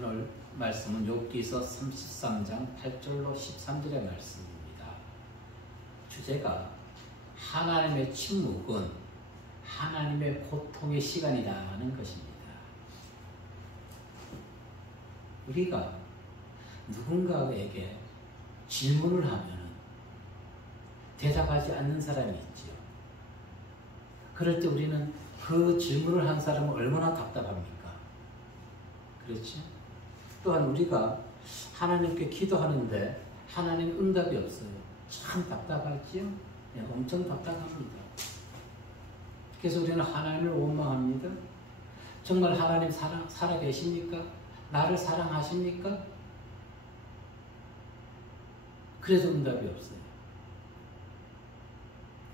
오늘 말씀은 욥기서 33장 8절로 13절의 말씀입니다. 주제가 하나님의 침묵은 하나님의 고통의 시간이라는 것입니다. 우리가 누군가에게 질문을 하면 대답하지 않는 사람이 있지요. 그럴 때 우리는 그 질문을 한 사람은 얼마나 답답합니까? 그렇지? 또한 우리가 하나님께 기도하는데 하나님 응답이 없어요. 참 답답하지요? 네, 엄청 답답합니다. 그래서 우리는 하나님을 원망합니다. 정말 하나님 살아계십니까? 나를 사랑하십니까? 그래서 응답이 없어요.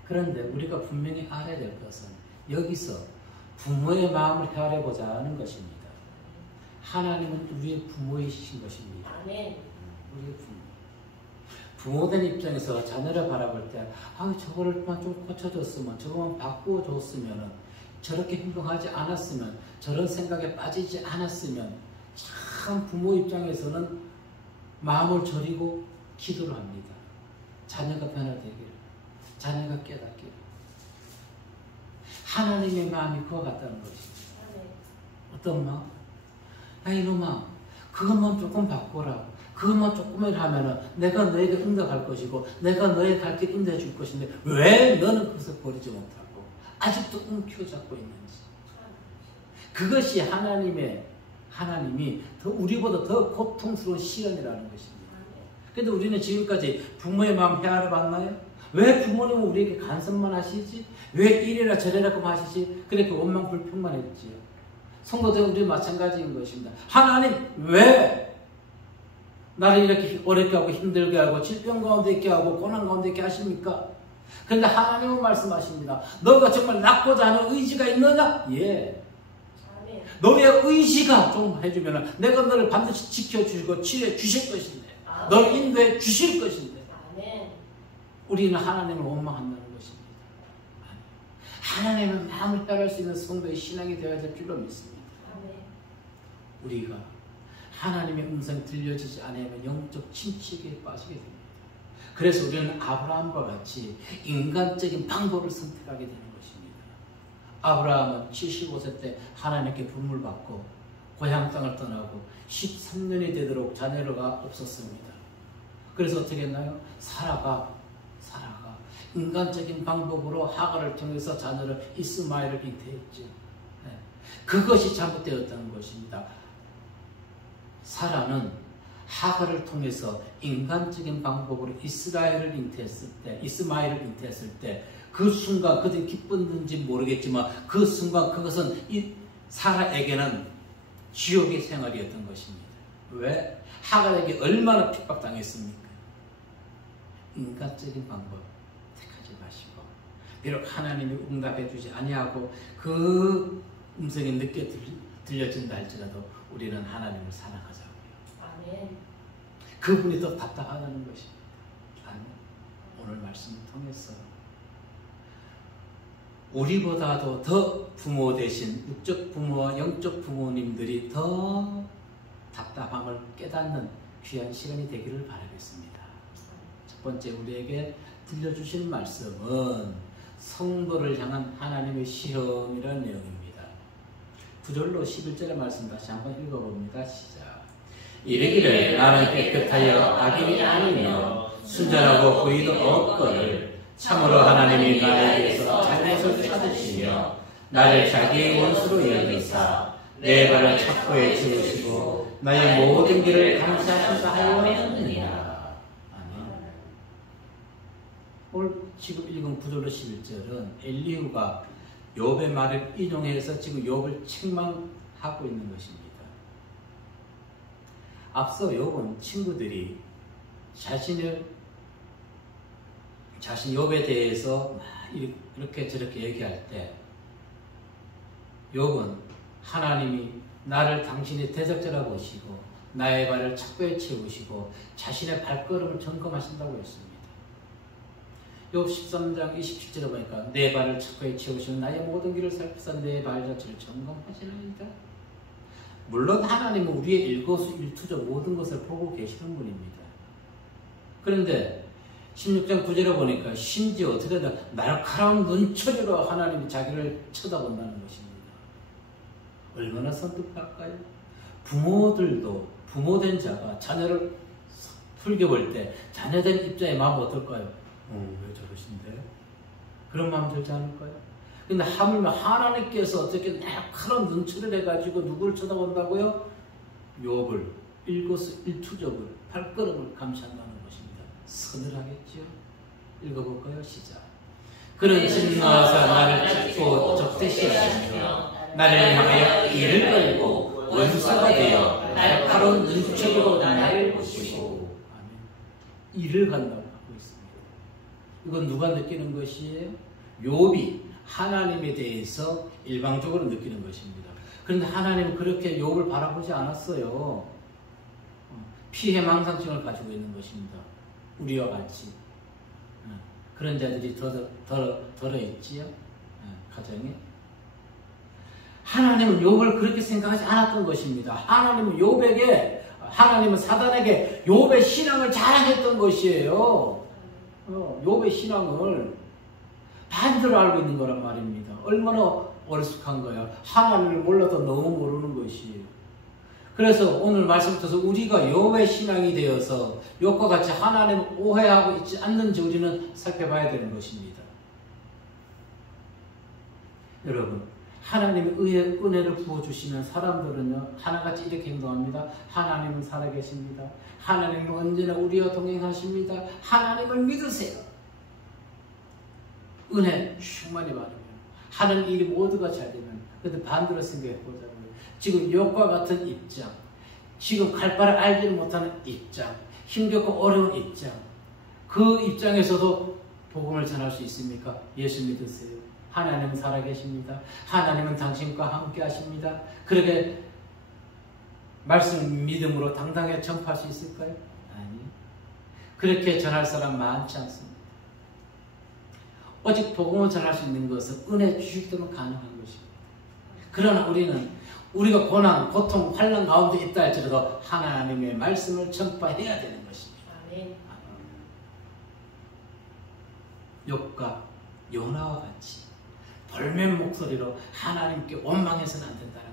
그런데 우리가 분명히 알아야 될 것은 여기서 부모의 마음을 헤아려 보자는 것입니다. 하나님은 우리의 부모이신 것입니다. 우리의 부모. 부모된 입장에서 자녀를 바라볼 때, 저거를만 좀 고쳐줬으면, 저거만 바꾸어줬으면, 저렇게 행동하지 않았으면, 저런 생각에 빠지지 않았으면, 참 부모 입장에서는 마음을 졸이고 기도를 합니다. 자녀가 변화되기를, 자녀가 깨닫기를. 하나님의 마음이 그와 같다는 것입니다. 어떤 마음? 야 이놈아, 그것만 조금 바꿔라. 그것만 조금만 하면은 내가 너에게 응답할 것이고 내가 너의 갈 길 인도해 줄 것인데 왜 너는 그것을 버리지 못하고 아직도 움켜잡고 있는지. 그것이 하나님이 우리보다 더 고통스러운 시간이라는 것입니다. 그런데 우리는 지금까지 부모의 마음 헤아려 봤나요? 왜 부모님은 우리에게 간섭만 하시지? 왜 이래라 저래라고 하시지? 그렇게 원망 불평만 했지요. 성도들 우리 마찬가지인 것입니다. 하나님 왜 나를 이렇게 어렵게 하고 힘들게 하고 질병 가운데 있게 하고 고난 가운데 있게 하십니까? 그런데 하나님은 말씀하십니다. 너가 정말 낫고자 하는 의지가 있느냐? 예. 너의 의지가 좀 해주면 내가 너를 반드시 지켜주시고 치료해 주실 것인데 너를 인도해 주실 것인데 우리는 하나님을 원망한다는 것입니다. 하나님의 마음을 따라할 수 있는 성도의 신앙이 되어야 될 줄로 믿습니다. 우리가 하나님의 음성이 들려지지 않으면 영적 침체기에 빠지게 됩니다. 그래서 우리는 아브라함과 같이 인간적인 방법을 선택하게 되는 것입니다. 아브라함은 75세 때 하나님께 부름을 받고 고향 땅을 떠나고 13년이 되도록 자녀가 없었습니다. 그래서 어떻게 했나요? 사라가 인간적인 방법으로 하갈을 통해서 자녀를 이스마엘을 잉태했죠. 그것이 잘못되었다는 것입니다. 사라는 하갈을 통해서 인간적인 방법으로 이스마엘을 잉태했을 때 그 순간 그들이 기뻤는지 모르겠지만 그 순간 그것은 사라에게는 지옥의 생활이었던 것입니다. 왜? 하갈에게 얼마나 핍박당했습니까? 인간적인 방법 택하지 마시고 비록 하나님이 응답해 주지 아니하고 그 음성이 늦게 들려진다 할지라도 우리는 하나님을 사랑하자고요. 아멘. 그분이 더 답답하다는 것입니다. 아멘. 오늘 말씀을 통해서 우리보다도 더 부모 대신 육적 부모와 영적 부모님들이 더 답답함을 깨닫는 귀한 시간이 되기를 바라겠습니다. 첫 번째 우리에게 들려주신 말씀은 성도를 향한 하나님의 시험이라는 내용입니다. 9절로 11절의 말씀 다시 한번 읽어봅니다. 시작. 이르기를 나는 깨끗하여 악인이 아니며 순전하고 고의도 없거늘 참으로 하나님이 나에게서 잘못을 찾으시며 나를 자기의 원수로 여기사 내 발을 착고에 채우시고 나의 모든 길을 감시하신다 하였느니라. 아멘. 오늘 지금 읽은 9절로 11절은 엘리후가 욥의 말을 인용해서 지금 욥을 책망하고 있는 것입니다. 앞서 욥은 친구들이 자신 욥에 대해서 이렇게 저렇게 얘기할 때 욥은 하나님이 나를 당신의 대적자라 보시고 나의 발을 착고에 채우시고 자신의 발걸음을 점검하신다고 했습니다. 욥 13장 27절에 보니까 내 발을 착고에 채우시고 나의 모든 길을 살피사 내 발 자체를 점검하시나이다. 물론 하나님은 우리의 일거수일투족 모든 것을 보고 계시는 분입니다. 그런데 16장 9절에 보니까 심지어 어떻게 된다? 날카로운 눈초리로 하나님이 자기를 쳐다본다는 것입니다. 얼마나 섬뜩할까요? 부모들도 부모된 자가 자녀를 풀겨볼 때 자녀된 입장의 마음 어떨까요? 왜 저러신데? 그런 마음 들지 않을까요? 근데 하물며 하나님께서 어떻게 날카로운 눈초리를 해가지고 누구를 쳐다본다고요? 욥을 일거수일투족을 발걸음을 감시한다는 것입니다. 서늘하겠지요? 읽어볼까요? 시작. 그는 진노하사 나를 찢고 적대시하시며 나를 향하여 이를 걸고 원수가 되어 날카로운 눈초리로 나를 보시고 이를 간다고 하고 있습니다. 이건 누가 느끼는 것이에요? 욥이 하나님에 대해서 일방적으로 느끼는 것입니다. 그런데 하나님은 그렇게 욥을 바라보지 않았어요. 피해망상증을 가지고 있는 것입니다. 우리와 같이 그런 자들이 덜어 있지요. 가정에. 하나님은 욥을 그렇게 생각하지 않았던 것입니다. 하나님은 사단에게 욥의 신앙을 자랑했던 것이에요. 욥의 신앙을 반대로 알고 있는 거란 말입니다. 얼마나 어리숙한 거야. 하나님을 몰라도 너무 모르는 것이에요. 그래서 오늘 말씀부터 우리가 욥의 신앙이 되어서 욥과 같이 하나님을 오해하고 있지 않는지 우리는 살펴봐야 되는 것입니다. 여러분, 하나님의 은혜를 부어주시는 사람들은요, 하나같이 이렇게 행동합니다. 하나님은 살아계십니다. 하나님은 언제나 우리와 동행하십니다. 하나님을 믿으세요. 은혜 충만히 받으면 하는 일이 모두가 잘 되면. 근데 반대로 생각해 보자고요. 지금 욥과 같은 입장, 지금 갈 바를 알지 못하는 입장, 힘겹고 어려운 입장, 그 입장에서도 복음을 전할 수 있습니까? 예수 믿으세요. 하나님은 살아계십니다. 하나님은 당신과 함께 하십니다. 그렇게 말씀 믿음으로 당당하게 전파할 수 있을까요? 아니. 그렇게 전할 사람 많지 않습니다. 오직 복음을 전할 수 있는 것은 은혜 주실 때만 가능한 것입니다. 그러나 우리가 고난, 고통, 환난 가운데 있다 할지라도 하나님의 말씀을 전파해야 되는 것입니다. 아멘. 욥과 요나와 같이 벌맨 목소리로 하나님께 원망해서는 안 된다는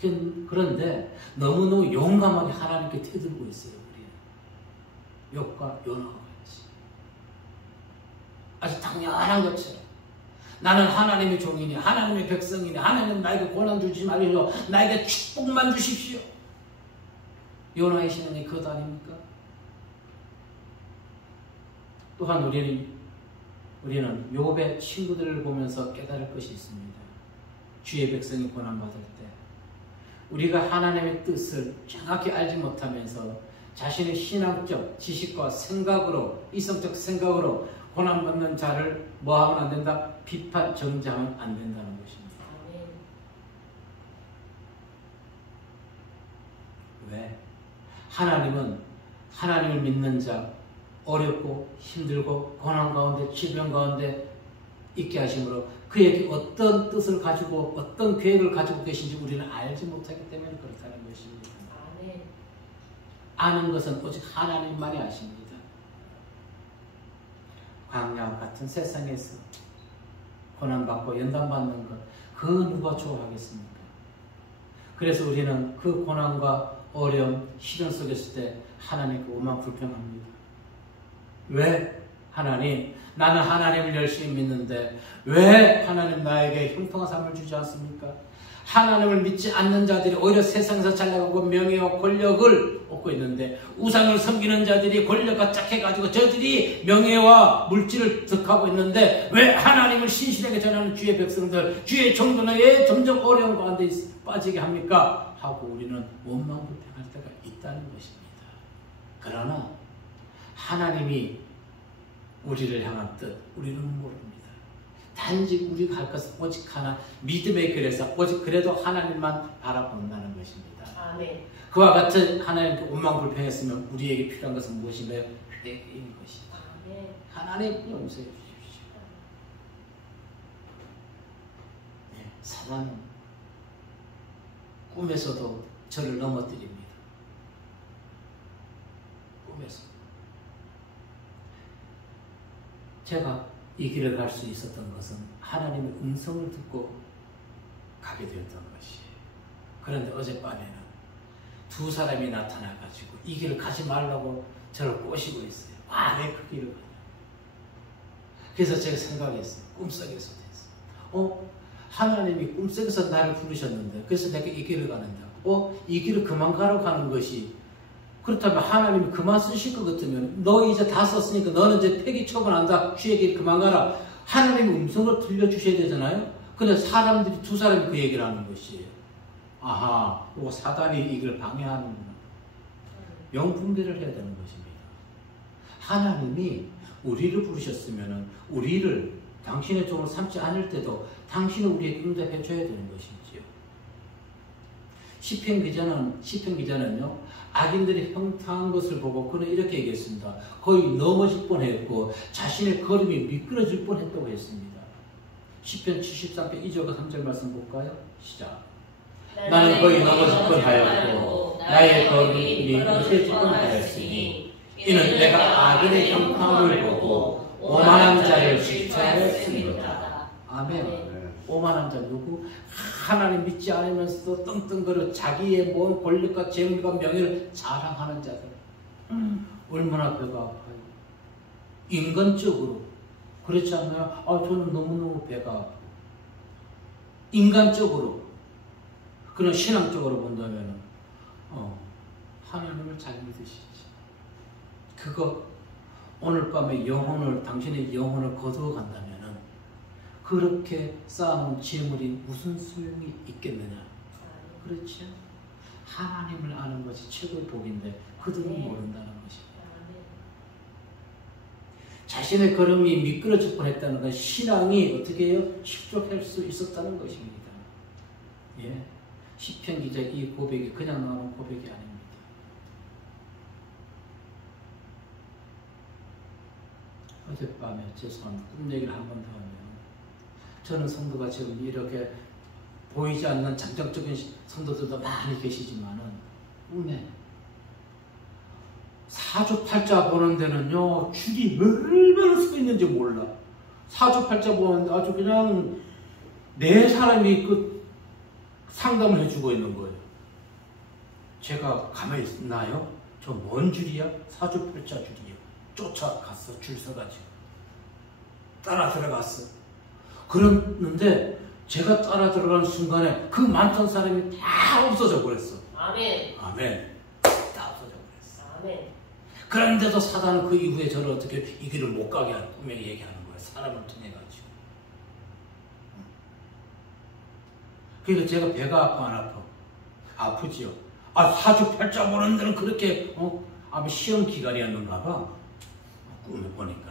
것입니다. 그런데 너무너무 용감하게 하나님께 대들고 있어요. 우리는 욥과 요나와 같이 아주 당연한 것처럼 나는 하나님의 종이니 하나님의 백성이니 하나님 나에게 고난 주지 말고 나에게 축복만 주십시오. 요나의 신앙이 그것 아닙니까? 또한 우리는 욥의 친구들을 보면서 깨달을 것이 있습니다. 주의 백성이 고난받을 때 우리가 하나님의 뜻을 정확히 알지 못하면서 자신의 신앙적 지식과 생각으로, 이성적 생각으로 고난받는 자를 뭐하면 안 된다? 비판, 정죄하면 안 된다는 것입니다. 왜? 하나님은 하나님을 믿는 자, 어렵고 힘들고 고난 가운데 질병 가운데 있게 하심으로 그에게 어떤 뜻을 가지고 어떤 계획을 가지고 계신지 우리는 알지 못하기 때문에 그렇다는 것입니다. 아는 것은 오직 하나님만이 아십니다. 광야와 같은 세상에서 고난받고 연단받는 것, 그 누가 좋아하겠습니까? 그래서 우리는 그 고난과 어려움, 시련 속에 있을 때 하나님께 오만 불평합니다. 왜? 하나님, 나는 하나님을 열심히 믿는데 왜 하나님 나에게 형통한 삶을 주지 않습니까? 하나님을 믿지 않는 자들이 오히려 세상에서 잘나가고 명예와 권력을 얻고 있는데 우상을 섬기는 자들이 권력과 짝해가지고 저들이 명예와 물질을 득하고 있는데 왜 하나님을 신실하게 전하는 주의 백성들, 주의 종들은 왜 점점 어려운 가운데 빠지게 합니까? 하고 우리는 원망불평할 때가 있다는 것입니다. 그러나 하나님이 우리를 향한 뜻, 우리는 모릅니다. 단지 우리가 할 것은 오직 하나, 믿음의 길에서 오직 그래도 하나님만 바라본다는 것입니다. 아멘. 그와 같은 하나님께 원망불평했으면 우리에게 필요한 것은 무엇인가요? 회개인 것입니다. 아멘. 하나님 용서해 주십시오. 4만 원. 꿈에서도 저를 넘어뜨립니다. 꿈에서. 제가 이 길을 갈 수 있었던 것은 하나님의 음성을 듣고 가게 되었던 것이에요. 그런데 어젯밤에는 두 사람이 나타나가지고 이 길을 가지 말라고 저를 꼬시고 있어요. 왜 그 길을 가냐. 그래서 제가 생각했어요. 꿈속에서 됐어요. 하나님이 꿈속에서 나를 부르셨는데 그래서 내가 이 길을 가는데 이 길을 그만 가러 가는 것이 그렇다면 하나님이 그만 쓰실 것 같으면 너 이제 다 썼으니까 너는 이제 폐기 처분한다. 주의 길 그만 가라. 하나님의 음성을 들려주셔야 되잖아요. 근데 사람들이 두 사람이 그 얘기를 하는 것이에요. 아하, 이거 사단이 이 길을 방해하는구나. 명분별을 해야 되는 것입니다. 하나님이 우리를 부르셨으면 우리를 당신의 종을 삼지 않을 때도 당신은 우리에게 응답해 줘야 되는 것이지요. 시편 기자는요, 악인들이 형통한 것을 보고 그는 이렇게 얘기했습니다. 거의 넘어질 뻔했고 자신의 걸음이 미끄러질 뻔했다고 했습니다. 시편 73편 2절과 3절 말씀 볼까요? 시작. 나는 거의 넘어질 뻔하였고 나의 걸음이 미끄러질 뻔하였으니 이는 내가 악인의 형통함을 보고 오만한 자를 질투하였습니다. 아멘. 오만한 자 누구? 하나님 믿지 않으면서도 떵떵거려 자기의 모은 권력과 재물과 명예를 자랑하는 자들. 얼마나 배가 아파요. 인간적으로 그렇지 않나요? 저는 너무너무 배가 아프고. 인간적으로 그런 신앙적으로 본다면 하나님을 잘 믿으시지. 그거 오늘 밤에 당신의 영혼을 거두어 간다면 그렇게 쌓아놓은 재물이 무슨 소용이 있겠느냐. 그렇죠? 하나님을 아는 것이 최고의 복인데 그들은 모른다는 것입니다. 자신의 걸음이 미끄러질 뻔했다는 건 신앙이 어떻게 해요? 실족할 수 있었다는 것입니다. 예. 시편 기자 이 고백이 그냥 나오는 고백이 아닙니다. 어젯밤에 죄송합니다. 꿈 얘기를 한 번 더 하면 저는 성도가 지금 이렇게 보이지 않는 잠정적인 성도들도 많이 계시지만은 꿈에 사주팔자 보는 데는요 줄이 얼마나 서 있는지 몰라. 사주팔자 보는데 아주 그냥 네 사람이 그 상담을 해주고 있는 거예요. 제가 가만히 있나요? 저 뭔 줄이야? 사주팔자 줄이요. 쫓아갔어. 줄 서가지고 따라 들어갔어. 그랬는데 제가 따라 들어가는 순간에 그 많던 사람이 다 없어져 버렸어. 아멘. 아멘. 다 없어져 버렸어. 아멘. 그런데도 사단은 그 이후에 저를 어떻게 이 길을 못 가게 꿈에 얘기하는 거예요. 사람을 통해 가지고. 그래서 제가 배가 아파 안 아파? 아프지요. 사주팔자 보는 데는 그렇게 아마 시험 기간이었는가 봐. 꿈을 보니까.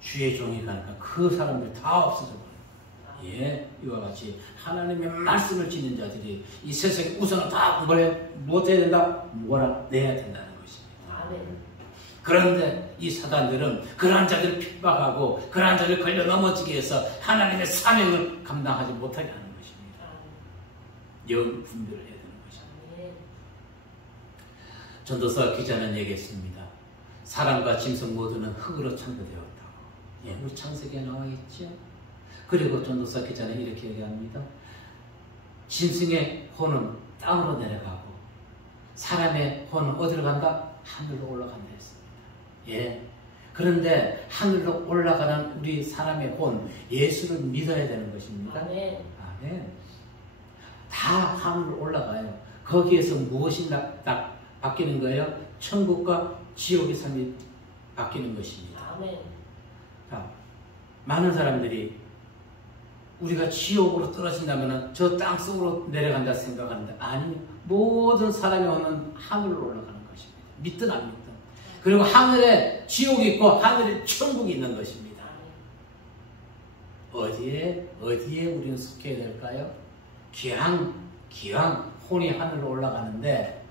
주의 종이 가니까 그 사람들이 다 없어져 버려요. 예, 이와 같이 하나님의 말씀을 지닌 자들이 이 세상에 우선은 다 무엇해야 된다? 몰아내야 된다는 것입니다. 아멘. 그런데 이 사단들은 그러한 자들을 핍박하고 그러한 자들을 걸려 넘어지게 해서 하나님의 사명을 감당하지 못하게 하는 것입니다. 영 분별을 해야 되는 것입니다. 전도서 기자는 얘기했습니다. 사람과 짐승 모두는 흙으로 창조되었다. 예, 우리 창세기에 나와 있죠. 그리고 전도서 기자는 이렇게 얘기합니다. 짐승의 혼은 땅으로 내려가고 사람의 혼은 어디로 간다? 하늘로 올라간다 했습니다. 예. 그런데 하늘로 올라가는 우리 사람의 혼, 예수를 믿어야 되는 것입니다. 아멘. 아멘. 다 하늘로 올라가요. 거기에서 무엇이 바뀌는 거예요? 천국과 지옥의 삶이 바뀌는 것입니다. 아멘. 자, 많은 사람들이 우리가 지옥으로 떨어진다면 저 땅속으로 내려간다 생각하는데 아니, 모든 사람이 오는 하늘로 올라가는 것입니다. 믿든 안 믿든. 그리고 하늘에 지옥이 있고 하늘에 천국이 있는 것입니다. 어디에 우리는 속해야 될까요? 기왕 혼이 하늘로 올라가는데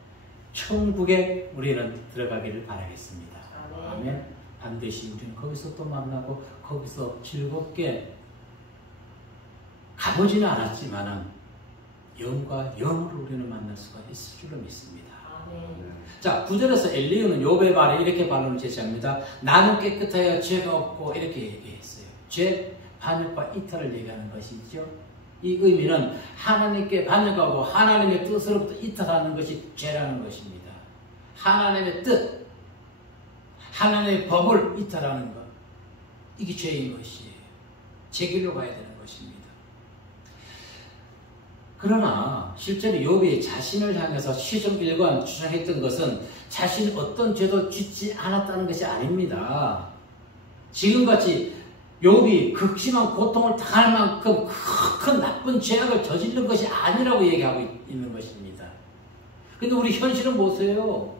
천국에 우리는 들어가기를 바라겠습니다. 아멘. 반드시 우리는 거기서 또 만나고 거기서 즐겁게 가보지는 않았지만 영과 영으로 우리는 만날 수가 있을 줄로 믿습니다. 아멘. 자, 9절에서 엘리후는 욥의 말에 이렇게 반론을 제시합니다. 나는 깨끗하여 죄가 없고 이렇게 얘기했어요. 죄, 반역과 이탈을 얘기하는 것이죠. 이 의미는 하나님께 반역하고 하나님의 뜻으로부터 이탈하는 것이 죄라는 것입니다. 하나님의 뜻, 하나님의 법을 이탈하는 것, 이게 죄인 것이에요. 제 길로 가야 되는 것입니다. 그러나 실제로 욥이 자신을 향해서 시종일관 주장했던 것은 자신이 어떤 죄도 짓지 않았다는 것이 아닙니다. 지금같이 욥이 극심한 고통을 당할 만큼 큰 나쁜 죄악을 저지른 것이 아니라고 얘기하고 있는 것입니다. 근데 우리 현실은 보세요.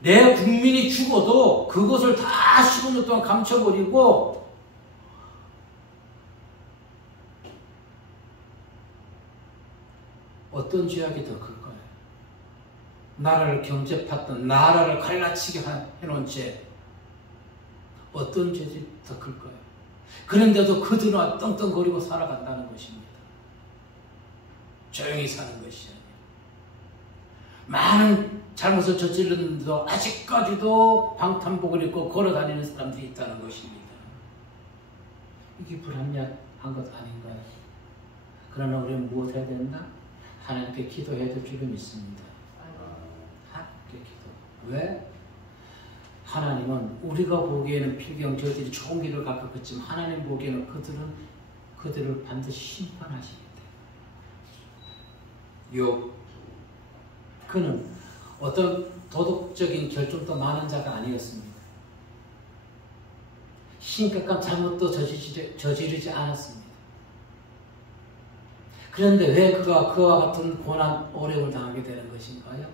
내 국민이 죽어도 그것을 다 15년 동안 감춰버리고 어떤 죄악이 더 클까요? 나라를 경제팠던 나라를 갈라치게 해놓은 죄, 어떤 죄가 더 클까요? 그런데도 그들은 떵떵거리고 살아간다는 것입니다. 조용히 사는 것이 아니에요. 많은 잘못을 저지르는데도 아직까지도 방탄복을 입고 걸어다니는 사람들이 있다는 것입니다. 이게 불합리한 것 아닌가요? 그러나 우리는 무엇 해야 된다? 하나님께 기도해야 될 줄을 믿습니다. 하나님께 기도. 왜? 하나님은 우리가 보기에는 필경 저들이 좋은 길을 가깝겠지만 하나님 보기에는 그들을 반드시 심판하시겠다. 욥, 그는 어떤 도덕적인 결정도 많은 자가 아니었습니다. 심각한 잘못도 저지르지 않았습니다. 그런데 왜 그가 그와 같은 고난, 어려움을 당하게 되는 것인가요?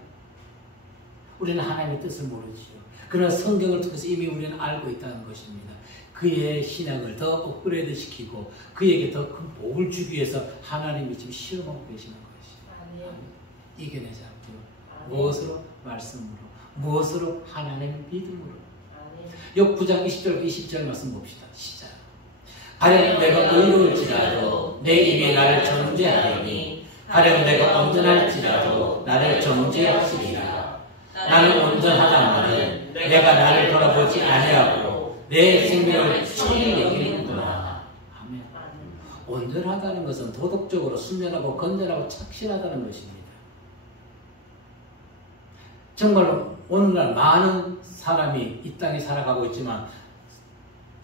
우리는 하나님의 뜻을 모르지요. 그러나 성경을 통해서 이미 우리는 알고 있다는 것입니다. 그의 신앙을 더 업그레이드 시키고 그에게 더 큰 복을 주기 위해서 하나님이 지금 시험하고 계시는 것이죠. 이겨내자. 무엇으로? 말씀으로. 무엇으로? 하나님의 믿음으로. 욥 9장 20절 20절 말씀 봅시다. 시작. 가령 내가 의로울지라도 내 입이 나를 정죄하리니 가령 내가 온전할지라도 나를 정죄하시리라. 나는 온전하다마는 내가 나를 돌아보지 아니하고 내 생명을 천히 여기는구나. 아멘. 온전하다는 것은 도덕적으로 순전하고 건전하고 착실하다는 것입니다. 정말로 오늘날 많은 사람이 이 땅에 살아가고 있지만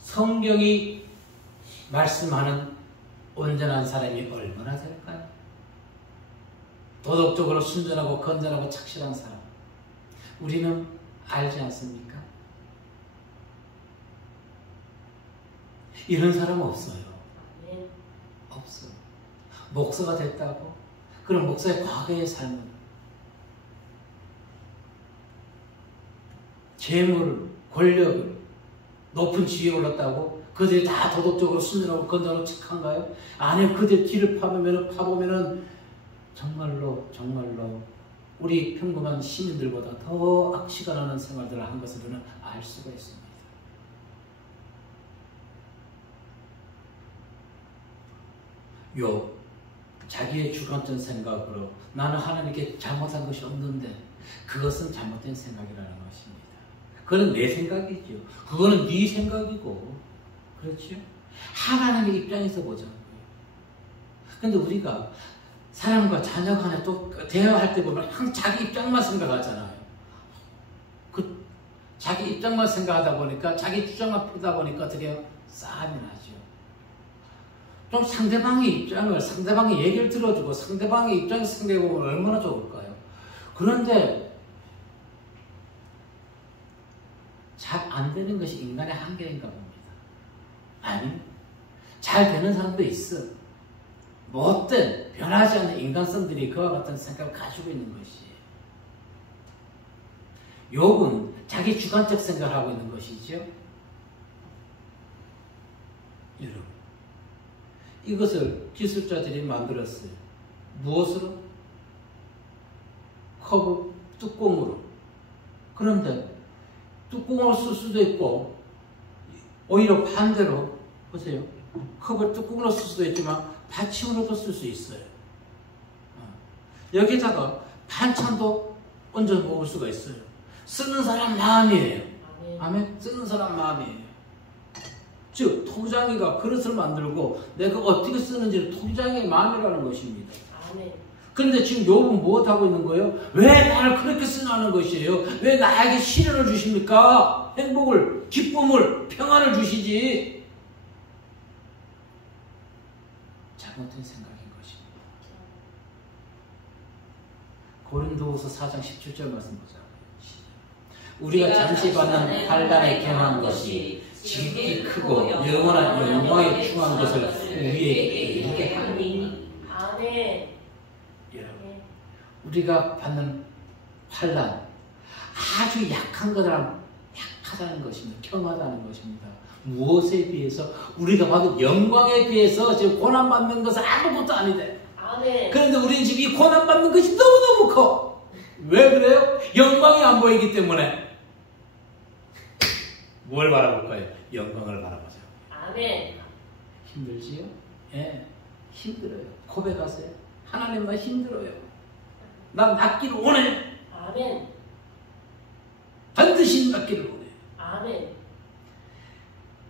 성경이 말씀하는 온전한 사람이 얼마나 될까요? 도덕적으로 순전하고 건전하고 착실한 사람, 우리는 알지 않습니까? 이런 사람은 없어요. 없어요. 목사가 됐다고? 그럼 목사의 과거의 삶은 재물, 권력을 높은 지위에 올랐다고 그들이 다 도덕적으로 순전하고 건전하고 착한가요? 아니요. 그들 뒤를 파보면은 정말로 우리 평범한 시민들보다 더 악취가 나는 생활들을 한 것을 우리는 알 수가 있습니다. 욥, 자기의 주관적 생각으로 나는 하나님께 잘못한 것이 없는데 그것은 잘못된 생각이라는 것입니다. 그건 내 생각이죠. 그거는 네 생각이고, 그렇죠? 하나님의 입장에서 보자고요. 근데 우리가 사람과 자녀 간에 또 대화할 때 보면 항상 자기 입장만 생각하잖아요. 그 자기 입장만 생각하다 보니까 자기 주장만 펴다 보니까 어떻게 싸움이 나죠. 좀 상대방의 입장을, 상대방의 얘기를 들어주고 상대방의 입장에서 생각해보면 얼마나 좋을까요? 그런데 잘 안 되는 것이 인간의 한계인가 봅니다. 아니, 잘 되는 사람도 있어. 못된, 변하지 않는 인간성들이 그와 같은 생각을 가지고 있는 것이에요. 욥은 자기 주관적 생각을 하고 있는 것이죠. 여러분, 이것을 기술자들이 만들었어요. 무엇으로? 컵 뚜껑으로. 그런데 뚜껑을 쓸 수도 있고 오히려 반대로 보세요. 컵을 뚜껑으로 쓸 수도 있지만 받침으로도 쓸 수 있어요. 여기다가 반찬도 얹어 먹을 수가 있어요. 쓰는 사람 마음이에요. 아멘. 쓰는 사람 마음이에요. 즉 토기장이가 그릇을 만들고 내가 어떻게 쓰는지를 토기장이의 마음이라는 것입니다. 아멘. 그런데 지금 욥은 무엇하고 있는 거예요? 왜 나를 그렇게 쓰나는 것이에요? 왜 나에게 시련을 주십니까? 행복을, 기쁨을, 평안을 주시지. 잘못된 생각인 것입니다. 고린도후서 4장 17절 말씀 보자. 우리가 잠시 받는 환난에 경한 것이 지극히 크고 영원한 영광에 충한 것을 우리에게 이르게 하니. 아멘. 여러분, 우리가 받는 환난 아주 약한 거랑 약하다는 것입니다. 겸하다는 것입니다. 무엇에 비해서? 우리가 받은 영광에 비해서 지금 고난받는 것은 아무것도 아닌데. 아멘. 그런데 우리는 지금 이 고난받는 것이 너무너무 커. 왜 그래요? 영광이 안 보이기 때문에. 뭘 바라볼까요? 영광을 바라보자. 아멘. 힘들지요? 예, 힘들어요. 고백하세요. 하나님 나 힘들어요. 난 낫기를 원해요. 아멘. 반드시 낫기를 원해요. 아멘.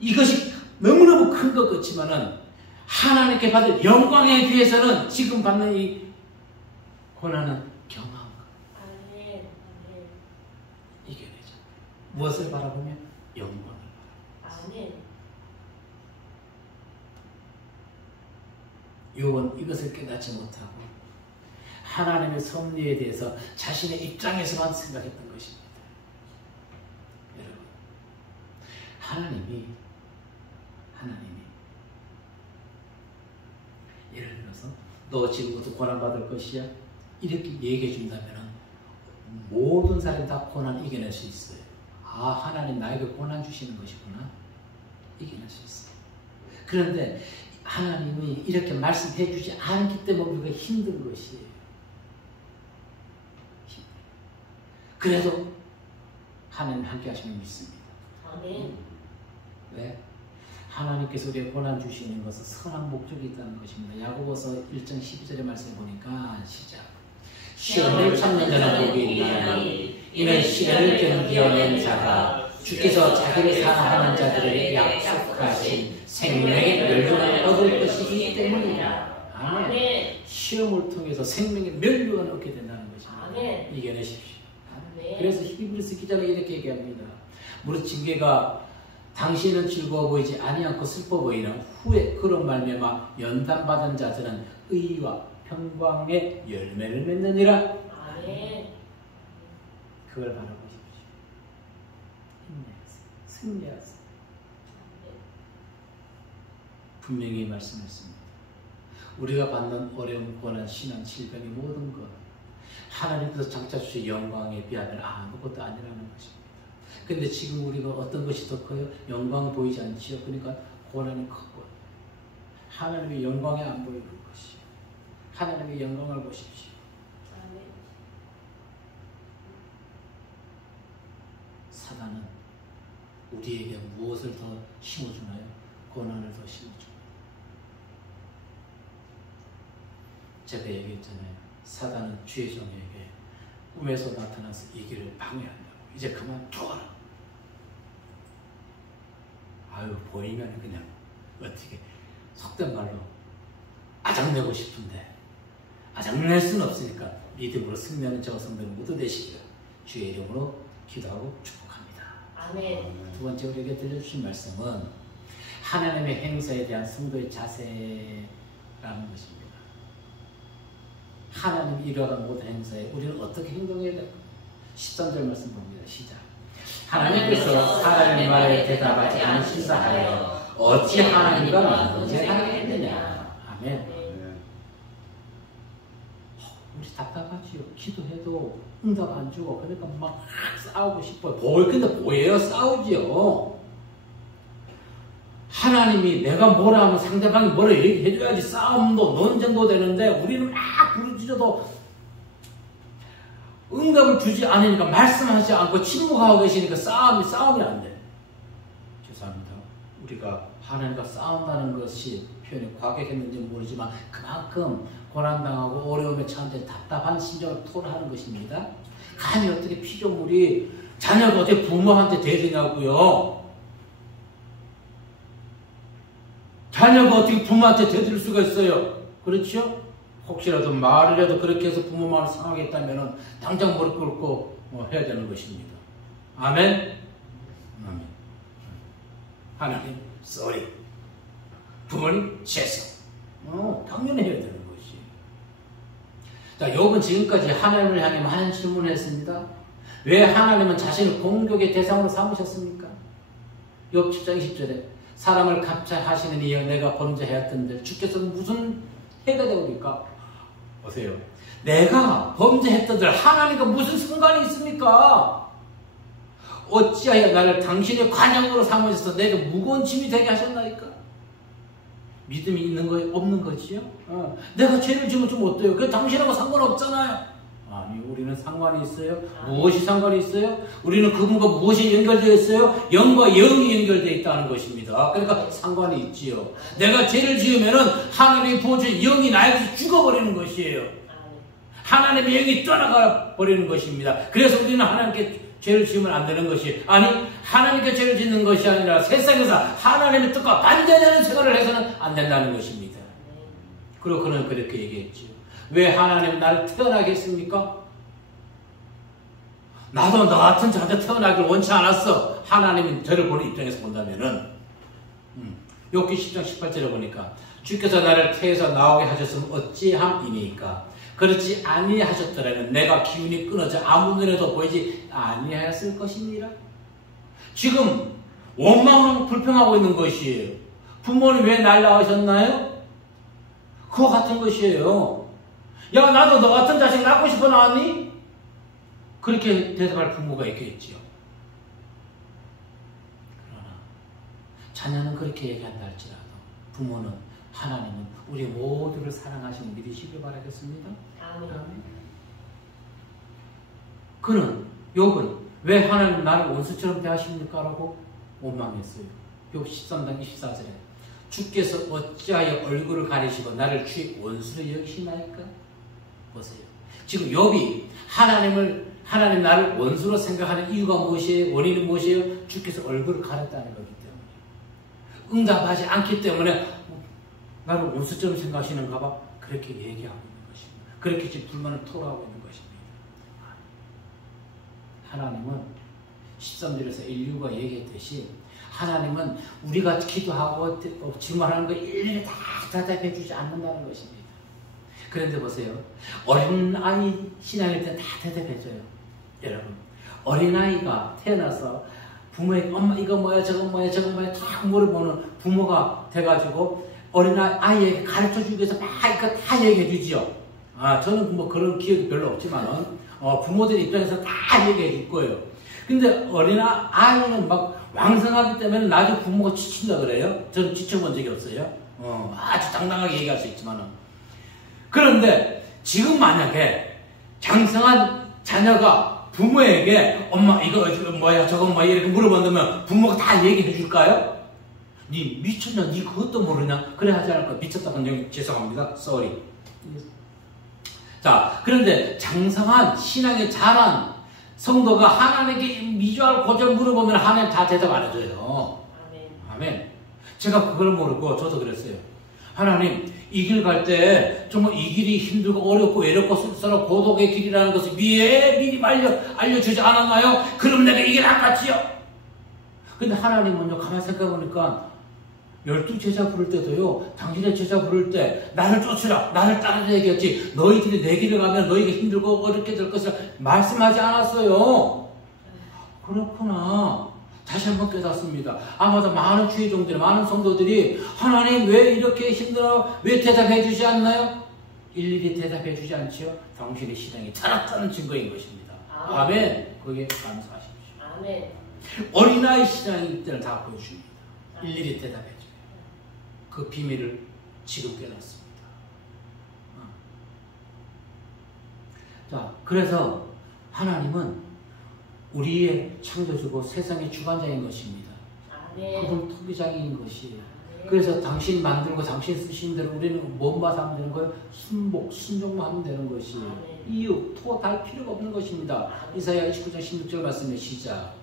이것이 너무너무 큰 것 같지만은 하나님께 받을 영광에 비해서는 지금 받는 이 고난은 경한 것. 아멘. 아멘. 이겨내자. 무엇을 바라보면 영광을 바라보자. 아멘. 욥은 이것을 깨닫지 못하고 하나님의 섭리에 대해서 자신의 입장에서만 생각했던 것입니다. 여러분, 하나님이 예를 들어서 너 지금부터 고난받을 것이야 이렇게 얘기해 준다면 모든 사람이 다 고난 이겨낼 수 있어요. 아, 하나님 나에게 고난 주시는 것이구나. 이겨낼 수 있어요. 그런데 하나님이 이렇게 말씀해 주지 않기 때문에 우리가 힘든 것이에요. 그래도 하나님 함께 하시면 믿습니다. 아멘. 왜? 하나님께서 우리에게 고난 주시는 것은 선한 목적이 있다는 것입니다. 야고보서 1장 12절의 말씀을 보니까 시작. 시험을 참는 자는 복이 있나니 이는 시련을 견디어낸 자가 주께서 자기를 사랑하는 자들에게 약속하신 생명의 멸류관을 얻을 것이기 때문이다. 아멘. 시험을 통해서 생명의 멸류관을 얻게 된다는 것입니다. 아멘. 이겨내십시오. 아멘. 그래서 히브리서 기자가 이렇게 얘기합니다. 무릇 징계가 당신은 즐거워 보이지 아니않고 슬퍼 보이는 후에 그런 말미암아 연단받은 자들은 의와 평강의 열매를 맺느니라. 아멘. 그걸 바라보십시오. 힘내세요. 승리하세요. 분명히 말씀했습니다. 우리가 받는 어려움, 고난, 신앙, 질병의 모든 것 하나님께서 장차 주신 영광에 비하면 아무것도 아니라는 것입니다. 근데 지금 우리가 어떤 것이 더 커요? 영광 보이지 않지요. 그러니까 고난이 크고 하나님의 영광이 안 보이는 것이요. 하나님의 영광을 보십시오. 아멘. 사단은 우리에게 무엇을 더 심어주나요? 고난을 더 심어줍니다. 제가 얘기했잖아요. 사단은 주의 종에게 꿈에서 나타나서 이 길을 방해한다고. 이제 그만둬라. 아유, 보이면 그냥 어떻게 속된 말로 아작내고 싶은데 아작낼 수는 없으니까 믿음으로 승리하는 저와 성도는 모두 되시기를 주의 이름으로 기도하고 축복합니다. 아멘. 두 번째 우리에게 들려주신 말씀은 하나님의 행사에 대한 성도의 자세라는 것입니다. 하나님이 이루어간 모든 행사에 우리는 어떻게 행동해야 될까? 13절 말씀 봅니다. 시작. 하나님께서 사람의 말에 대답하지 않으신다 하여 어찌 하나님과 논쟁하겠느냐. 아멘. 우리 답답하지요. 기도해도 응답 안 주고 그러니까 막 싸우고 싶어요. 근데 뭐예요? 싸우지요. 하나님이 내가 뭐라 하면 상대방이 뭐라 얘기해줘야지 싸움도 논쟁도 되는데 우리는 막 부르짖어도 응답을 주지 않으니까 말씀하지 않고 침묵하고 계시니까 싸움이 안 돼. 죄송합니다. 우리가 하나님과 싸운다는 것이 표현이 과격했는지 모르지만 그만큼 고난당하고 어려움에 처한데 답답한 심정을 토로하는 것입니다. 감히 어떻게 피조물이 자녀가 어떻게 부모한테 대드냐고요. 자녀가 어떻게 부모한테 대들 수가 있어요. 그렇죠? 혹시라도 말이라도 그렇게 해서 부모 마음을 상하게 했다면 당장 무릎 꿇고 해야 되는 것입니다. 아멘? 아멘. 하나님, sorry. 부모님, 죄송. 당연히 해야 되는 것이. 자, 욥은 지금까지 하나님을 향해 많은 질문을 했습니다. 왜 하나님은 자신을 공격의 대상으로 삼으셨습니까? 욥 7장 20절에 사람을 감찰하시는 이여 내가 범죄하였던데 주께서 무슨 해가 되오리까? 보세요. 내가 범죄했던들 하나님과 무슨 상관이 있습니까? 어찌하여 나를 당신의 관용으로 삼으셔서 내게 무거운 짐이 되게 하셨나이까? 믿음이 있는 거 없는 거지요? 내가 죄를 지으면 좀 어때요? 그게 당신하고 상관없잖아요. 아니, 우리는 상관이 있어요. 무엇이 상관이 있어요? 우리는 그분과 무엇이 연결되어 있어요? 영과 영이 연결되어 있다는 것입니다. 그러니까 상관이 있지요. 내가 죄를 지으면은 하나님이 부어준 영이 나에게서 죽어버리는 것이에요. 하나님의 영이 떠나가 버리는 것입니다. 그래서 우리는 하나님께 죄를 지으면 안 되는 것이, 아니, 하나님께 죄를 짓는 것이 아니라 세상에서 하나님의 뜻과 반대되는 생활을 해서는 안 된다는 것입니다. 그리고 그는 그렇게 얘기했지요. 왜 하나님 나를 태어나게 했습니까? 나도 너 같은 자한테 태어나길 원치 않았어. 하나님은 저를 보는 입장에서 본다면은, 욥기 10장 18절에 보니까 주께서 나를 태에서 나오게 하셨으면 어찌함이니까 그렇지 아니하셨더라면 내가 기운이 끊어져 아무 눈에도 보이지 아니하였을 것입니다. 지금 원망하고 불평하고 있는 것이에요. 부모님 왜 날 낳으셨나요? 그거 같은 것이에요. 야, 나도 너 같은 자식 낳고 싶어 나왔니? 그렇게 대답할 부모가 있겠지요. 그러나 자녀는 그렇게 얘기한다 할지라도 부모는, 하나님은 우리 모두를 사랑하시는 믿으시길 바라겠습니다. 아멘. 그는, 욥은 왜 하나님 나를 원수처럼 대하십니까? 라고 원망했어요. 욥 13장 24절에 주께서 어찌하여 얼굴을 가리시고 나를 주의 원수로 여기시나이까? 보세요. 지금 욥이 하나님 나를 원수로 생각하는 이유가 무엇이에요? 원인은 무엇이에요? 주께서 얼굴을 가렸다는 거기 때문에. 응답하지 않기 때문에 나를 원수처럼 생각하시는가 봐. 그렇게 얘기하고 있는 것입니다. 그렇게 지금 불만을 토로하고 있는 것입니다. 하나님은 13절에서 인류가 얘기했듯이 하나님은 우리가 기도하고 질문하는 거 일일이 다 대답해 주지 않는다는 것입니다. 그런데 보세요. 어린아이 신앙일 때 다 대답해줘요. 여러분, 어린아이가 태어나서 부모에게 엄마 이거 뭐야 저건 뭐야 저건 뭐야 다 물어보는 부모가 돼가지고 어린아이에게 가르쳐주기 위해서 막 이거 다 얘기해 주지요. 저는 뭐 그런 기억이 별로 없지만은 부모들 입장에서 다 얘기해 줄 거예요. 근데 어린아이는 막 왕성하기 때문에 나중에 부모가 지친다 그래요. 저는 지쳐본 적이 없어요. 아주 당당하게 얘기할 수 있지만은. 그런데 지금 만약에 장성한 자녀가 부모에게 엄마 이거 뭐야 저건 뭐야 이렇게 물어본다면 부모가 다 얘기해 줄까요? 니 미쳤냐? 니 그것도 모르냐? 그래 하지 않을 거야. 미쳤다 한정 죄송합니다. sorry. 자, 그런데 장성한 신앙에 자란 성도가 하나님께 미주알 고절 물어보면 하나님 다 대답 안 해줘요. 아멘. 제가 그걸 모르고 저도 그랬어요. 하나님, 이 길 갈 때 정말 이 길이 힘들고 어렵고 외롭고 씁쓸하고 고독의 길이라는 것을 미리 알려주지 않았나요? 그럼 내가 이 길 안 갔지요? 근데 하나님은요, 가만히 생각해보니까 12제자 부를 때도요, 당신의 제자 부를 때 나를 쫓으라, 나를 따르라 얘기했지 너희들이 내 길을 가면 너희가 힘들고 어렵게 될 것이라 말씀하지 않았어요. 그렇구나. 다시 한번 깨닫습니다. 아마도 많은 주의종들, 많은 성도들이 하나님 왜 이렇게 힘들어? 왜 대답해 주지 않나요? 일일이 대답해 주지 않지요? 당신의 신앙이 자랐다는 증거인 것입니다. 아멘. 거기에 감사하십시오. 아멘. 어린아이 신앙일 때는 다 보여줍니다. 일일이 대답해 줘요. 그 비밀을 지금 깨닫습니다. 자, 그래서 하나님은 우리의 창조주고 세상의 주관자인 것입니다. 그분 토기장인 것이에요. 그래서 당신 만들고 당신 쓰신 대로 우리는 뭔만 하면 되는 거예요? 순복, 순종만 하면 되는 것이. 이유, 토달 필요가 없는 것입니다. 이사야 29장 16절 말씀에 시작.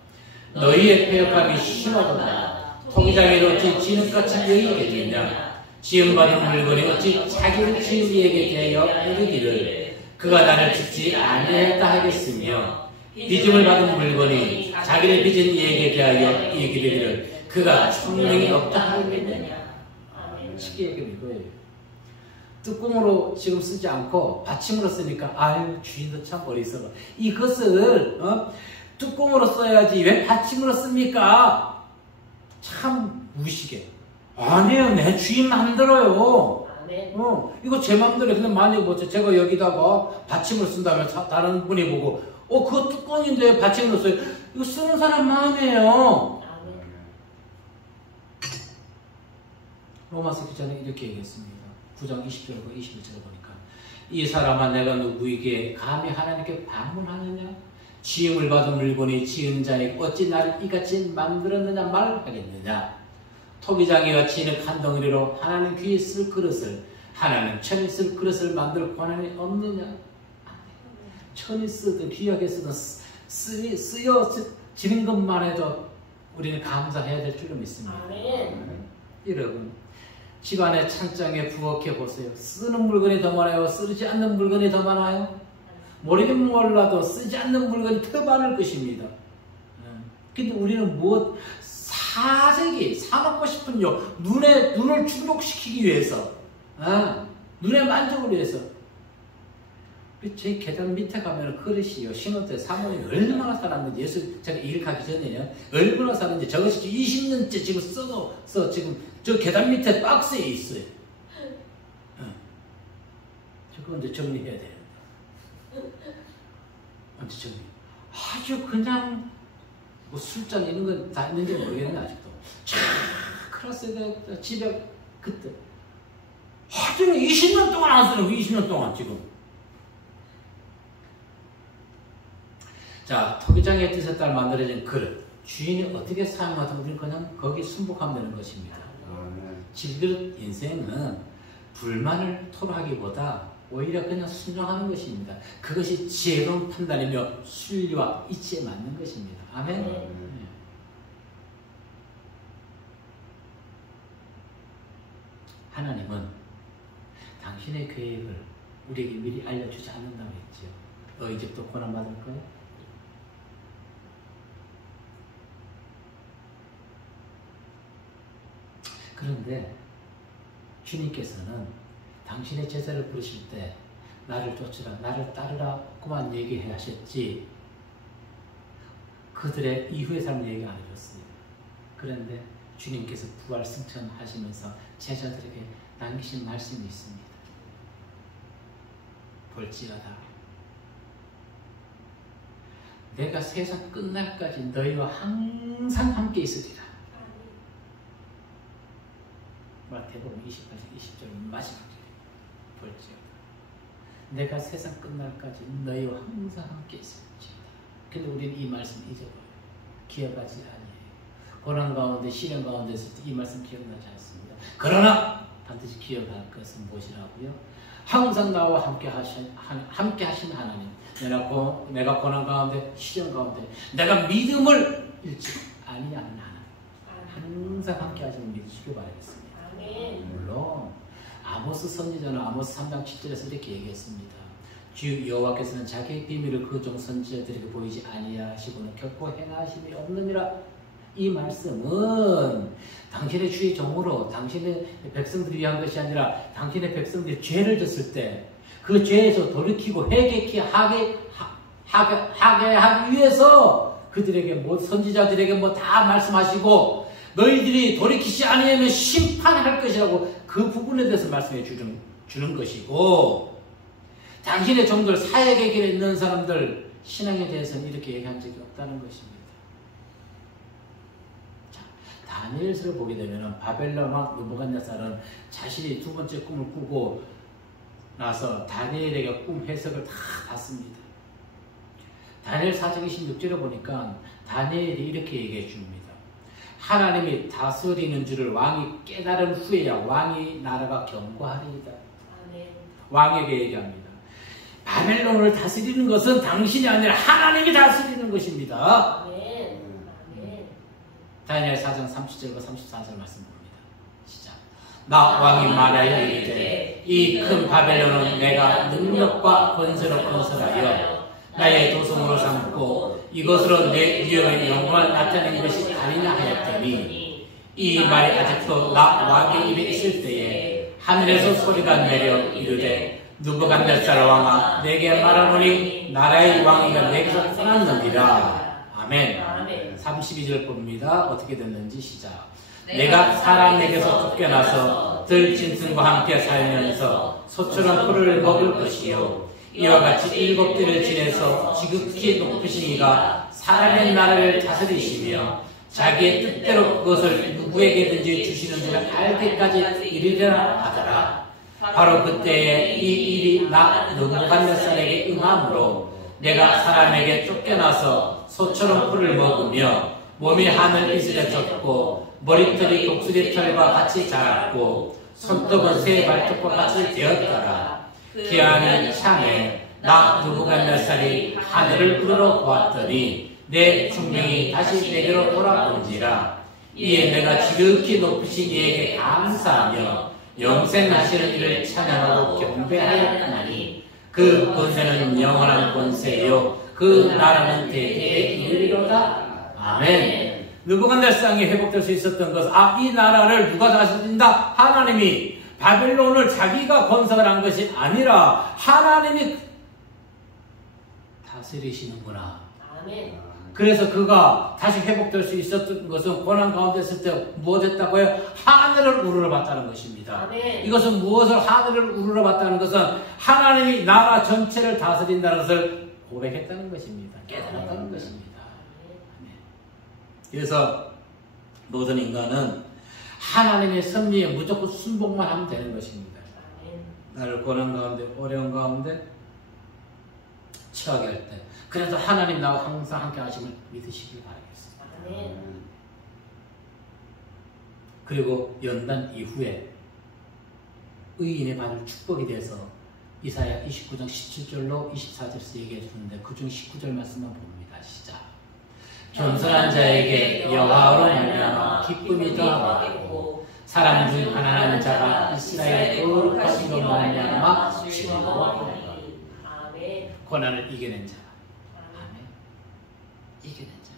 너희의 패역함이 심하도다. 토기장이 어찌 진흙같이 여기겠느냐. 지음받은 물건이 어찌 자기를 지은 이에게 대하여 이르기를 그가 나를 짓지 아니했다 하겠으며 빚음을 받은 물건이 자기를 빚은 이에게 대하여 이르기를 그가 총명이 없다 하겠느냐. 쉽게 얘기하면 이거예요. 뚜껑으로 지금 쓰지 않고 받침으로 쓰니까 아유 주인도 참 어리석어. 이것을 뚜껑으로 써야지 왜 받침으로 씁니까? 참 무식해. 아니에요. 내 주인 맘대로요. 이거 제 맘대로. 근데 만약에 뭐 제가 여기다가 받침으로 쓴다면 다른 분이 보고 그거 뚜껑인데 받침으로 써요. 이거 쓰는 사람 마음이에요. 로마서 기자는 이렇게 얘기했습니다. 9장 20절과 21절을 보니까 이 사람아 내가 누구에게 감히 하나님께 반문하느냐? 지음을 받은 물건이 지은 자에게 어찌 나를 이같이 만들었느냐 말하겠느냐? 토기장이와 진흙 한 덩어리로 하나는 귀에 쓸 그릇을 하나는 천이 쓸 그릇을 만들 권한이 없느냐? 천이 쓰든 귀하게 쓰든 쓰여지는 것만 해도 우리는 감사해야 될 줄로 믿습니다. 여러분 집안의 찬장에 부엌해 보세요. 쓰는 물건이 더 많아요? 쓰지 않는 물건이 더 많아요? 모르긴 몰라도 쓰지 않는 물건이 더 많을 것입니다. 근데 우리는 무엇 사재기 사먹고 싶은 눈을 충족시키기 위해서 눈의 만족을 위해서 제 계단 밑에 가면 그릇이요 신혼 때 사모님이 얼마나 살았는지 예수 제가 일 가기 전에요 얼마나 살았는지 저것이 20년째 지금 써서 지금 저 계단 밑에 박스에 있어요. 저거 이제 정리해야 되는데 언제 정리? 아주 그냥 뭐 술잔 이런 건 다 있는지 모르겠는데 아직도 참 클라스에 집에 그때 아주 20년 동안 안 쓰는 거 20년 동안 지금. 자, 토기장의 뜻에 따라 만들어진 그릇. 주인이 어떻게 사용하든 우리는 그냥 거기에 순복하면 되는 것입니다. 질그릇 인생은 불만을 토로하기보다 오히려 그냥 순종하는 것입니다. 그것이 지혜로운 판단이며 순리와 이치에 맞는 것입니다. 아멘? 네. 하나님은 당신의 계획을 우리에게 미리 알려주지 않는다고 했죠. 너희 집도 고난받을 거야? 그런데 주님께서는 당신의 제자를 부르실 때 나를 쫓으라, 나를 따르라 그만 얘기해 하셨지 그들의 이후의 삶을 얘기 안 해줬어요. 그런데 주님께서 부활 승천하시면서 제자들에게 남기신 말씀이 있습니다. 볼지어다 내가 세상 끝날까지 너희와 항상 함께 있으리라. 마태복음 28장 20절 마지막 절 볼지어다 내가 세상 끝날까지 너희와 항상 함께 있을지어다. 근데 우리는 이 말씀 잊어버려요. 기억하지 아니에요. 고난 가운데 시련 가운데서 이 말씀 기억나지 않습니다. 그러나 반드시 기억할 것은 무엇이라고요? 항상 나와 함께 하신 하나님. 내가 고난 가운데 시련 가운데 내가 믿음을 잃지 아니하는 하나님. 항상 함께 하시는 믿으시길 바라겠습니다. 물론 아모스 선지자는 아모스 3장 7절에서 이렇게 얘기했습니다. 주 여호와께서는 자기의 비밀을 그 종 선지자들에게 보이지 아니하시고는 결코 행하심이 없느니라. 이 말씀은 당신의 주의 종으로 당신의 백성들을 위한 것이 아니라 당신의 백성들이 죄를 졌을 때 그 죄에서 돌이키고 회개케 하기 위해서 그들에게 선지자들에게 다 말씀하시고 너희들이 돌이키지 아니하면 심판할 것이라고 그 부분에 대해서 말씀해 주는 것이고 당신의 종들 사역의 길에 있는 사람들 신앙에 대해서는 이렇게 얘기한 적이 없다는 것입니다. 자, 다니엘서를 보게 되면 바벨론 왕 느부갓네살은 자신이 두 번째 꿈을 꾸고 나서 다니엘에게 꿈 해석을 다 받습니다. 다니엘 4장 26절에 보니까 다니엘이 이렇게 얘기해 줍니다. 하나님이 다스리는 줄을 왕이 깨달은 후에야 왕이 나라가 견고하리이다. 아멘. 왕에게 얘기합니다. 바벨론을 다스리는 것은 당신이 아니라 하나님이 다스리는 것입니다. 아멘. 아멘. 다니엘 4장 30절과 34절 말씀 봅니다. 시작. 나 왕이 말하여 이르되 이 큰 바벨론은 내가 능력과 권세로 건설하여 나의 도성으로 삼고 이것으로 내 위엄의 영광을 나타낸 것이 아니냐 하였더니 이 말이 아직도 나 왕의 입에 있을 때에 하늘에서 소리가 내려 이르되 느부갓네살 왕아 내게 말하노니 나라의 왕이가 내게서 떠났느니라. 아멘. 아멘. 32절 봅니다. 어떻게 됐는지 시작. 내가 사람에게서 쫓겨나서 들짐승과 함께 살면서 소처럼 풀을 먹을 것이요 이와 같이 7대를 지내서 지극히 높으신 이가 사람의 나라를 다스리시며 자기의 뜻대로 그것을 누구에게든지 주시는 줄 알기까지 이르리라 하더라. 바로 그때에 이 일이 나 느부갓네살에게 응함으로 내가 사람에게 쫓겨나서 소처럼 풀을 먹으며 몸이 하늘 이슬에 젖고 머리털이 독수리 털과 같이 자랐고 손톱은 새 발톱과 같이 되었더라. 기한이 참에 나 느부갓네살이 하늘을 우러러 보았더니 내 충명이 다시 내게로 돌아온지라. 이에 내가 지극히 높으신 이에게 감사하며 영생하시는 이를 찬양하고 경배하였나니 그 권세는 영원한 권세요 그 나라는 대대에 이르리로다. 아멘. 느부갓네살이 회복될 수 있었던 것은 이 나라를 누가 다스린다? 하나님이. 바벨론을 자기가 건설한 것이 아니라 하나님이 다스리시는구나. 아멘. 그래서 그가 다시 회복될 수 있었던 것은 고난 가운데 있을 때 무엇 했다고요? 하늘을 우러러봤다는 것입니다. 아멘. 이것은 무엇을 하늘을 우러러봤다는 것은 하나님이 나라 전체를 다스린다는 것을 고백했다는 것입니다. 깨달았다는 것입니다. 그래서 모든 인간은 하나님의 섭리에 무조건 순복만 하면 되는 것입니다. 나를 고난 가운데 어려운 가운데 처하게 할 때 그래도 하나님 나와 항상 함께 하심을 믿으시길 바라겠습니다. 그리고 연단 이후에 의인의 받을 축복에 대해서 이사야 29장 17절로 24절에서 얘기해 주는데 그중 19절 말씀만 봅니다. 시작. 겸손한 자에게 여호와로 말미암아 기쁨이 더하고 사람 중 가난한 자가 이스라엘의 거룩하신 것으로 말미암아 즐거워하리라. 고난을 이겨낸 자. 아멘. 이겨낸 자.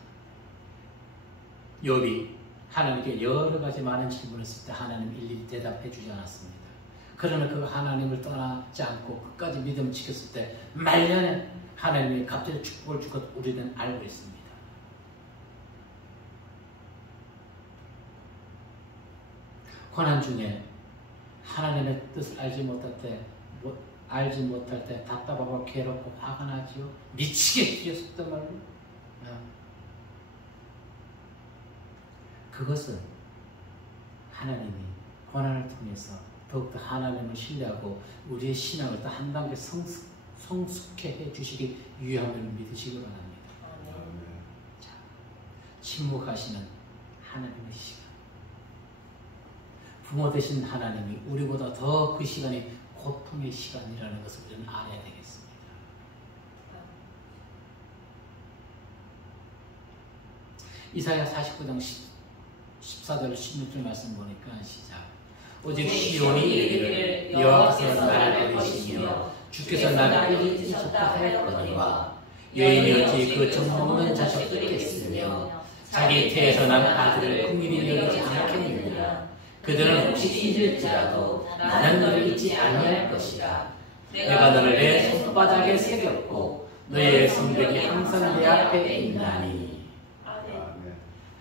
욥이 하나님께 여러 가지 많은 질문을 했을 때 하나님 일일이 대답해 주지 않았습니다. 그러나 그 하나님을 떠나지 않고 끝까지 믿음을 지켰을 때 말년에 하나님이 갑자기 축복을 줄 것 우리는 알고 있습니다. 고난 중에 하나님의 뜻을 알지 못할 때 답답하고 괴롭고 화가 나지요. 미치게 뛰었었단 말로. 그것은 하나님이 고난을 통해서 더욱더 하나님을 신뢰하고 우리의 신앙을 더 한 단계 성숙해 해주시기 위함을 믿으시기 바랍니다. 자, 침묵하시는 하나님의 시간. 부모 되신 하나님이 우리보다 더 그 시간이 고통의 시간이라는 것을 우리는 알아야 되겠습니다. 이사야 49장 14절 16절 말씀 보니까 시작. 오직 시온이 이르기를 여호와께서 나를 버리시며 주께서 나를 잊으셨다 하였거니와 여인이 어찌 그 정없는 자식을 잊겠으며 자기 태에서 난 아들을 긍휼히 여기지 않겠느냐. 그들은 혹시 잊을지라도 나는 너를 잊지 아니할 것이다. 내가 너를 내 손바닥에 새겼고 너의 성벽이 항상 내 앞에 있나니.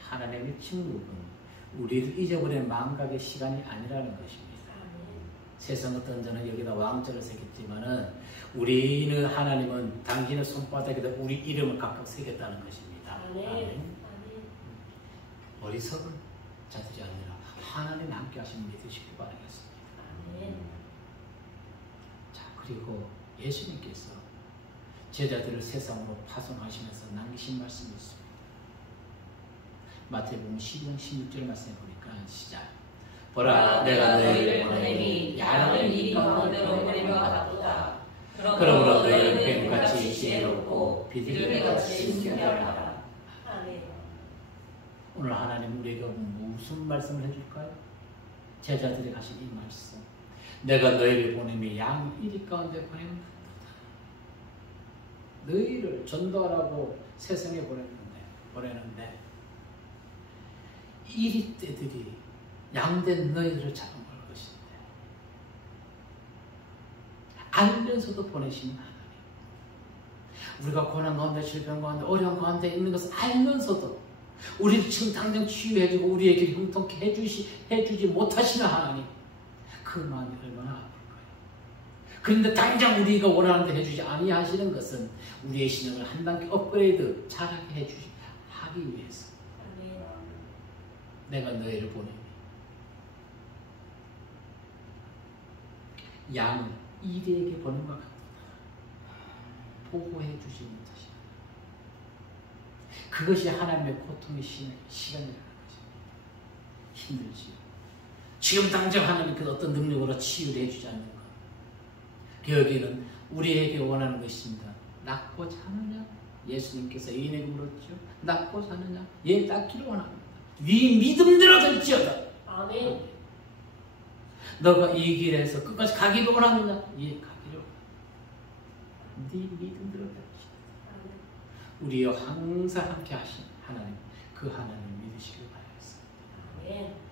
하나님의 침묵은 우리를 잊어버린 망각의 시간이 아니라는 것입니다. 세상 어떤 자는 여기다 왕자를 새겼지만은 우리는 하나님은 당신의 손바닥에다 우리 이름을 각각 새겼다는 것입니다. 아멘. 어리석은 자들이 아니라 하나님 함께 하시면 믿으시기 바라겠습니다. 아멘. 자, 그리고 예수님께서 제자들을 세상으로 파송하시면서 남기신 말씀이 있습니다. 마태복음 12장 16절 말씀해 보니까 시작. 보라 내가 너희를 보내니 양을 이 가운데로 보내며 가도다. 그러므로 너희는 뱀같이 지혜롭고 비둘기같이 순결하라. 아멘. 오늘 하나님 우리에게 무슨 말씀을 해줄까요? 제자들이 하신 이 말씀. 내가 너희를 보내며 양 이리 가운데 너희를 전도하라고 세상에 보내는데 이리 때들이 양된 너희들을 잡아먹을 것인데 알면서도 보내신 하나님. 우리가 고난 가운데 질병 가운데 어려운 가운데 있는 것을 알면서도 우리를 지금 당장 치유해주고 우리에게 형통케 해주지 못하시는 하나님. 그 마음이 얼마나 아플까요? 그런데 당장 우리가 원하는 데 해주지 아니하시는 것은 우리의 신앙을 한 단계 업그레이드 잘하게 하기 위해서. 아멘. 내가 너희를 보내니 양을 이리에게 보낸 것 같다. 보호해 주지 못하시다. 그것이 하나님의 고통의 시간이라는 것입니다. 힘들지요. 지금 당장 하나님께서 어떤 능력으로 치유를 해주지 않는 것. 여기는 우리에게 원하는 것입니다. 낫고 자느냐? 예수님께서 의인에게 물었죠. 낫고 자느냐? 예, 낫기를 원합니다. 네 믿음대로 될지어다. 아멘. 너가 이 길에서 끝까지 가기를 원하느냐? 예, 가기를 원합니다. 네 믿음대로 될지어다. 우리와 항상 함께 하신 하나님, 그 하나님 믿으시길 바라겠습니다. 아멘.